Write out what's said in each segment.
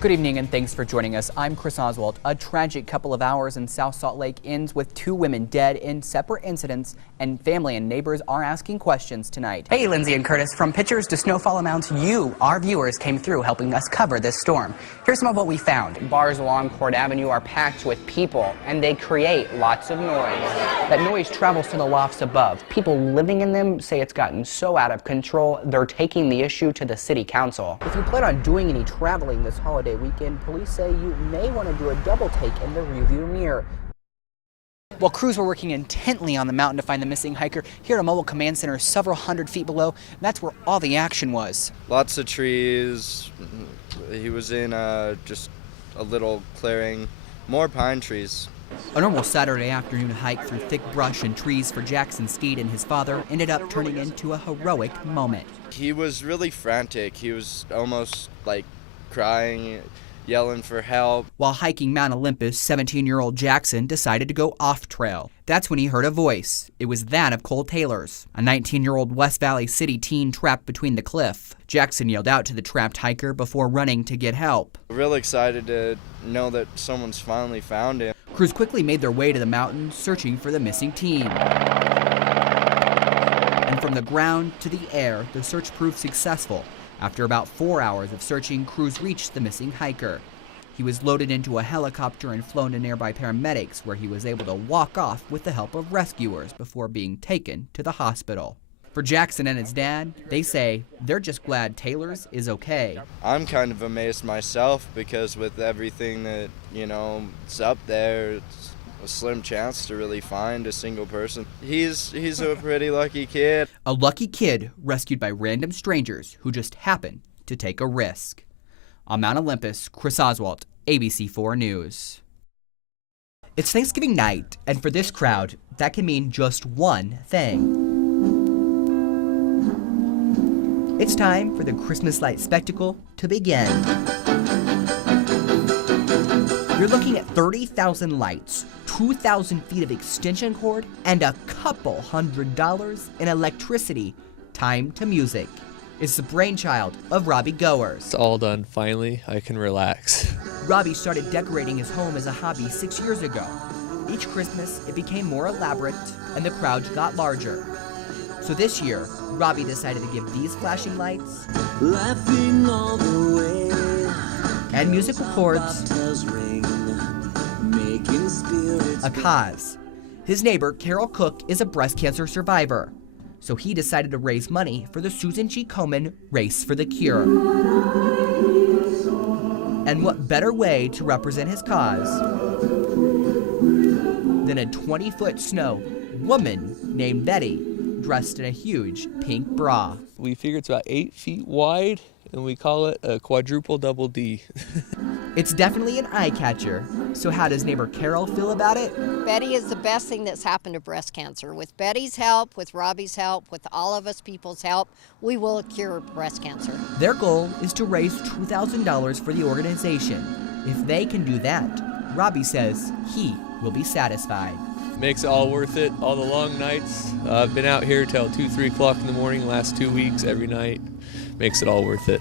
Good evening and thanks for joining us. I'm Chris Oswalt. A tragic couple of hours in South Salt Lake ends with 2 women dead in separate incidents, and family and neighbors are asking questions tonight. Hey, Lindsay and Curtis, from pictures to snowfall amounts, you, our viewers, came through helping us cover this storm. Here's some of what we found. Bars along Court Avenue are packed with people, and they create lots of noise. That noise travels to the lofts above. People living in them say it's gotten so out of control, they're taking the issue to the city council. If you plan on doing any traveling this holiday weekend, police say you may want to do a double take in the rearview mirror. While crews were working intently on the mountain to find the missing hiker, here at a mobile command center several hundred feet below, that's where all the action was. Lots of trees. He was in just a little clearing. More pine trees. A normal Saturday afternoon hike through thick brush and trees for Jackson Steed and his father ended up turning into a heroic moment. He was really frantic. He was almost like crying, yelling for help. While hiking Mount Olympus, 17-year-old Jackson decided to go off-trail. That's when he heard a voice. It was that of Cole Taylor's, a 19-year-old West Valley City teen trapped between the cliff. Jackson yelled out to the trapped hiker before running to get help. Real excited to know that someone's finally found him. Crews quickly made their way to the mountain, searching for the missing teen. And from the ground to the air, the search proved successful. After about 4 hours of searching, crews reached the missing hiker. He was loaded into a helicopter and flown to nearby paramedics, where he was able to walk off with the help of rescuers before being taken to the hospital. For Jackson and his dad, they say they're just glad Taylor's is okay. I'm kind of amazed myself because with everything that, is up there, it's a slim chance to really find a single person. He's a pretty lucky kid. A lucky kid rescued by random strangers who just happened to take a risk. On Mount Olympus, Chris Oswalt, ABC4 News. It's Thanksgiving night, and for this crowd, that can mean just one thing. It's time for the Christmas light spectacle to begin. You're looking at 30,000 lights, 2,000 feet of extension cord, and a couple $100 in electricity. Time to music. It's the brainchild of Robbie Goers. It's all done, finally. I can relax. Robbie started decorating his home as a hobby 6 years ago. Each Christmas, it became more elaborate, and the crowd got larger. So this year, Robbie decided to give these flashing lights laughing all the way, and musical chords a cause. His neighbor, Carol Cook, is a breast cancer survivor. So he decided to raise money for the Susan G. Komen Race for the Cure. And what better way to represent his cause than a 20-foot snow woman named Betty, dressed in a huge pink bra. We figure it's about 8 feet wide, and we call it a quadruple double D. It's definitely an eye catcher. So how does neighbor Carol feel about it? Betty is the best thing that's happened to breast cancer. With Betty's help, with Robbie's help, with all of us people's help, we will cure breast cancer. Their goal is to raise $2,000 for the organization. If they can do that, Robbie says he will be satisfied. Makes it all worth it, all the long nights. I've been out here till 2, 3 o'clock in the morning last 2 weeks every night. Makes it all worth it.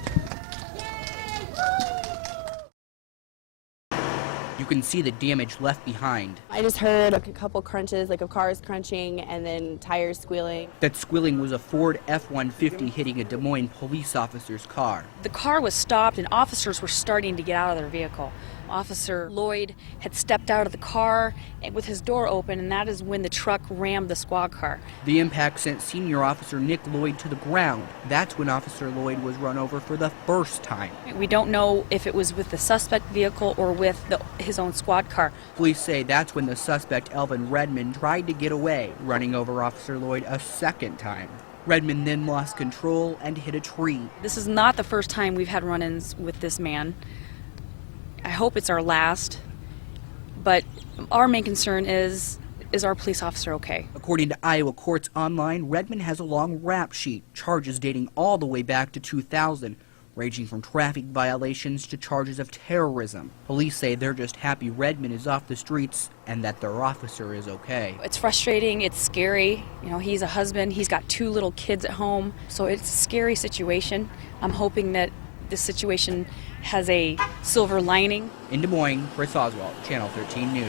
You can see the damage left behind. I just heard a couple crunches, like of cars crunching and then tires squealing. That squealing was a Ford F-150 hitting a Des Moines police officer's car. The car was stopped and officers were starting to get out of their vehicle. Officer Lloyd had stepped out of the car with his door open, and that is when the truck rammed the squad car. The impact sent senior officer Nick Lloyd to the ground. That's when Officer Lloyd was run over for the first time. We don't know if it was with the suspect vehicle or with his own squad car. Police say that's when the suspect, Elvin Redmond, tried to get away, running over Officer Lloyd a second time. Redmond then lost control and hit a tree. This is not the first time we've had run-ins with this man. I hope it's our last, but our main concern is our police officer okay? According to Iowa Courts Online, Redmond has a long rap sheet, charges dating all the way back to 2000, ranging from traffic violations to charges of terrorism. Police say they're just happy Redmond is off the streets and that their officer is okay. It's frustrating, it's scary. He's a husband, he's got 2 little kids at home, so it's a scary situation. I'm hoping that this situation has a silver lining. In Des Moines, Chris Oswalt, Channel 13 News.